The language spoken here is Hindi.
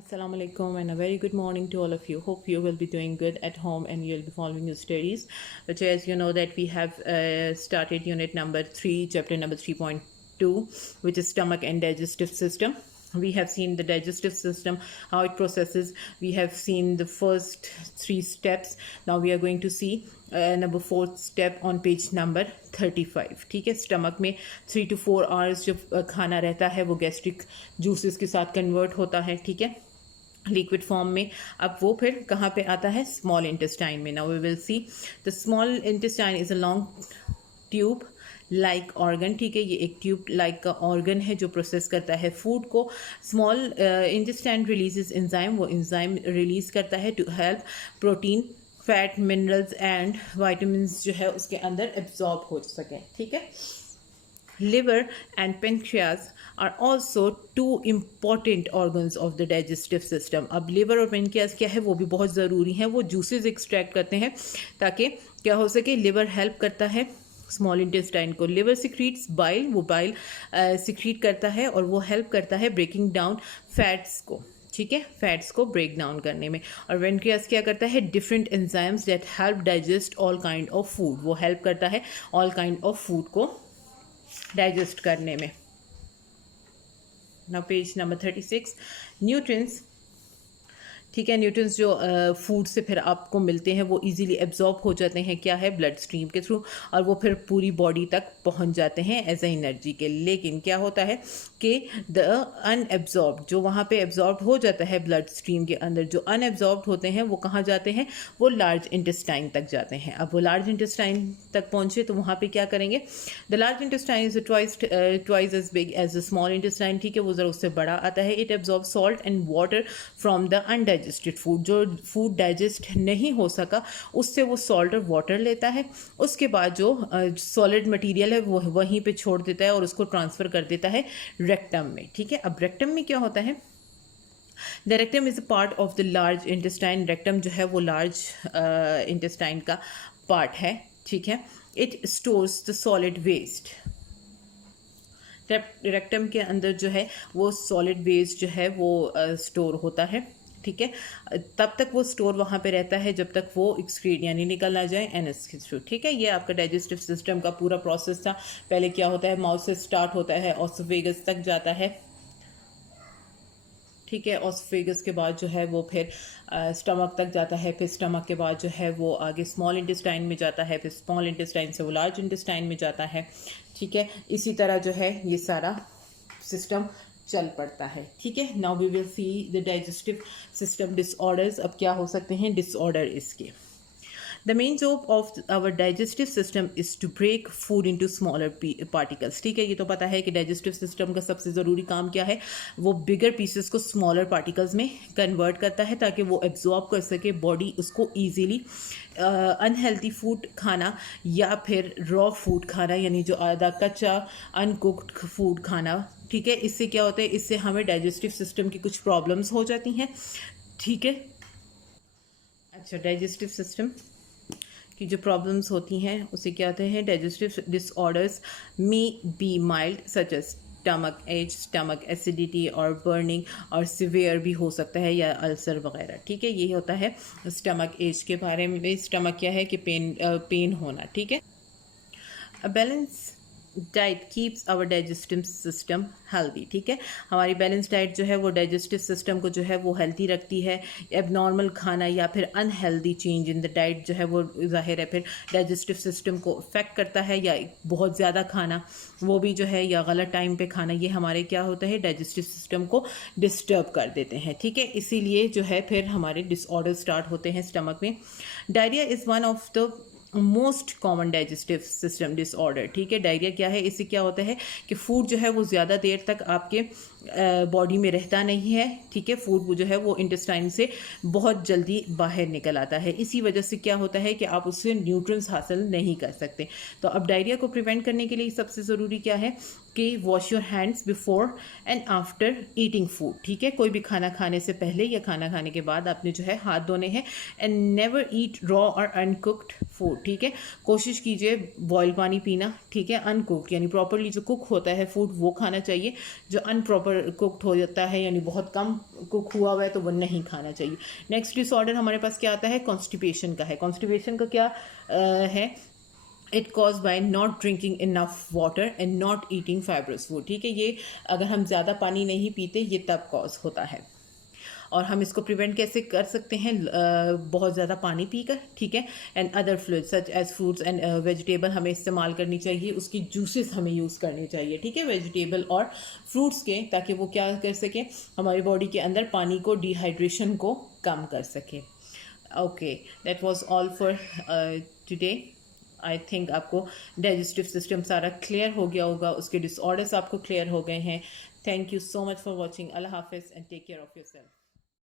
Assalamu alaikum and a very good morning to all of you. Hope you will be doing good at home and you'll be following your studies. But as you know that we have started unit number 3, chapter number 3.2, which is stomach and digestive system. We have seen the digestive system, how it processes. We have seen the first 3 steps. Now we are going to see number 4th step on page number 35. ठीक है, स्टमक में 3 to 4 hours जो खाना रहता है वो गैस्ट्रिक जूसेस के साथ कन्वर्ट होता है. ठीक है, लिक्विड फॉर्म में. अब वो फिर कहाँ पे आता है? स्मॉल इंटेस्टाइन में. Now we will see the small intestine is a long tube like organ. ठीक है, ये एक ट्यूब लाइक का ऑर्गन है जो प्रोसेस करता है फूड को. स्मॉल इंटेस्टाइन रिलीजेस एंजाइम, वो एंजाइम रिलीज करता है to help protein, fat, minerals and vitamins जो है उसके अंदर एब्जॉर्ब हो सके. ठीक है, liver and pancreas are also two important organs of the digestive system. अब liver और pancreas क्या है वो भी बहुत ज़रूरी हैं. वो juices extract करते हैं ताकि क्या हो सके. liver help करता है स्मॉल इंटेस्टाइन को. लिवर सिक्रीट्स बाइल, वो बाइल सिक्रीट करता है और वो हेल्प करता है ब्रेकिंग डाउन फैट्स को. ठीक है, फैट्स को ब्रेक डाउन करने में. और पेनक्रियास क्या करता है? Different enzymes that help digest all kind of food. वो हेल्प करता है ऑल काइंड ऑफ फूड को डाइजेस्ट करने में. Now page number 36, nutrients. ठीक है, न्यूट्रिएंट्स जो फूड से फिर आपको मिलते हैं वो इजीली एब्जॉर्ब हो जाते हैं क्या है? ब्लड स्ट्रीम के थ्रू, और वो फिर पूरी बॉडी तक पहुंच जाते हैं एज ए एनर्जी के. लेकिन क्या होता है कि द अनएब्जॉर्ब, जो वहाँ पे एब्जॉर्ब हो जाता है ब्लड स्ट्रीम के अंदर, जो अनएब्जॉर्ब होते हैं वो कहाँ जाते हैं? वो लार्ज इंटेस्टाइन तक जाते हैं. अब वो लार्ज इंटेस्टाइन तक पहुँचे तो वहाँ पे क्या करेंगे? The large intestine is twice as big as the small intestine. ठीक है, वो ज़रा उससे बड़ा आता है. It absorb salt and water from the undigested food. जो फूड डाइजेस्ट नहीं हो सका उससे वो सॉल्ट और वाटर लेता है. उसके बाद जो सॉलिड मटेरियल है वो वहीं पे छोड़ देता है और उसको ट्रांसफ़र कर देता है रेक्टम में. ठीक है, अब रेक्टम में क्या होता है? The rectum is a part of the large intestine. Rectum जो है वो लार्ज इंटेस्टाइन का पार्ट है. ठीक है, it stores the solid waste. Rectum के अंदर जो है वो सॉलिड वेस्ट जो है वो स्टोर होता है. ठीक है, तब तक वो स्टोर वहाँ पे रहता है जब तक वो एक्सक्रीट यानी निकल ना जाए एनएस के थ्रू. ठीक है, ये आपका डाइजेस्टिव सिस्टम का पूरा प्रोसेस था. पहले क्या होता है? माउथ से स्टार्ट होता है, ऑसोफेगस तक जाता है. ठीक है, ऑसोफेगस के बाद जो है वो फिर स्टमक तक जाता है. फिर स्टमक के बाद जो है वो आगे स्मॉल इंटेस्टाइन में जाता है. फिर स्मॉल इंटेस्टाइन से वो लार्ज इंटेस्टाइन में जाता है. ठीक है, इसी तरह जो है ये सारा सिस्टम चल पड़ता है. ठीक है, now we will see the digestive system disorders. अब क्या हो सकते हैं डिसऑर्डर इसके? The main job of our digestive system is to break food into smaller particles. ठीक है, ये तो पता है कि डाइजेस्टिव सिस्टम का सबसे ज़रूरी काम क्या है? वो बिगर पीसेस को स्मॉलर पार्टिकल्स में कन्वर्ट करता है ताकि वो एब्जॉर्ब कर सके, बॉडी उसको ईजीली. अनहेल्दी फूड खाना या फिर रॉ फूड खाना यानी जो आधा कच्चा अनकुक्ड फूड खाना. ठीक है, इससे क्या होता है? इससे हमें डाइजेस्टिव सिस्टम की कुछ प्रॉब्लम्स हो जाती हैं. ठीक है, अच्छा, डाइजेस्टिव सिस्टम की जो प्रॉब्लम्स होती हैं उसे क्या होते हैं? Digestive disorders may be mild such as stomach ache, stomach acidity और बर्निंग, और सिवियर भी हो सकता है या अल्सर वगैरह. ठीक है, ये होता है स्टमक एज के बारे में. स्टमक क्या है कि पेन होना. ठीक है, a balance diet keeps our digestive system healthy. ठीक है, हमारी बैलेंस डाइट जो है वो डाइजेस्टिव सिस्टम को जो है वो हेल्दी रखती है. एबनॉर्मल खाना या फिर unhealthy change in the diet जो है वो ज़ाहिर है फिर डाइजेस्टिव सिस्टम को अफेक्ट करता है. या बहुत ज़्यादा खाना वो भी जो है, या गलत टाइम पे खाना, ये हमारे क्या होता है? डाइजेस्टिव सिस्टम को डिस्टर्ब कर देते हैं. ठीक है, इसीलिए जो है फिर हमारे डिसऑर्डर स्टार्ट होते हैं स्टमक में. Diarrhoea is one of the most common digestive system disorder. ठीक है, डायरिया क्या है? इससे क्या होता है कि फूड जो है वो ज़्यादा देर तक आपके बॉडी में रहता नहीं है. ठीक है, फूड जो है वो इंटेस्टाइन से बहुत जल्दी बाहर निकल आता है. इसी वजह से क्या होता है कि आप उससे न्यूट्रिएंट्स हासिल नहीं कर सकते. तो अब डायरिया को प्रिवेंट करने के लिए सबसे ज़रूरी क्या है कि wash your hands before and after eating food. ठीक है, कोई भी खाना खाने से पहले या खाना खाने के बाद आपने जो है हाथ धोने हैं. एंड नेवर ईट रॉ और अनकुक्ड फूड. ठीक है, कोशिश कीजिए बॉयल पानी पीना. ठीक है, अनकुक्ड यानी प्रॉपरली जो कुक होता है फूड वो खाना चाहिए. जो अनप्रॉपर प्रॉपर कुकड हो जाता है यानी बहुत कम कुक हुआ हुआ है तो वो नहीं खाना चाहिए। नेक्स्ट डिसऑर्डर हमारे पास क्या आता है, कॉन्स्टिपेशन का है। कॉन्स्टिपेशन का क्या है, it cause by not drinking enough water and not eating fibrous food. ठीक है, ये अगर हम ज़्यादा पानी नहीं पीते ये तब कॉज होता है। और हम इसको प्रिवेंट कैसे कर सकते हैं, बहुत ज़्यादा पानी पीकर, ठीक है। And other fluid such as fruits and vegetable हमें इस्तेमाल करनी चाहिए, उसकी जूसेस हमें यूज़ करने चाहिए, ठीक है, वेजिटेबल और फ्रूट्स के, ताकि वो क्या कर सकें, हमारी बॉडी के अंदर पानी को, डिहाइड्रेशन को कम कर सके। Okay, that was all for today. I think आपको डाइजेस्टिव सिस्टम सारा क्लियर हो गया होगा, उसके डिसऑर्डर्स आपको क्लियर हो गए हैं। Thank you so much for watching. अल्लाह हाफिज़ and take care of yourself.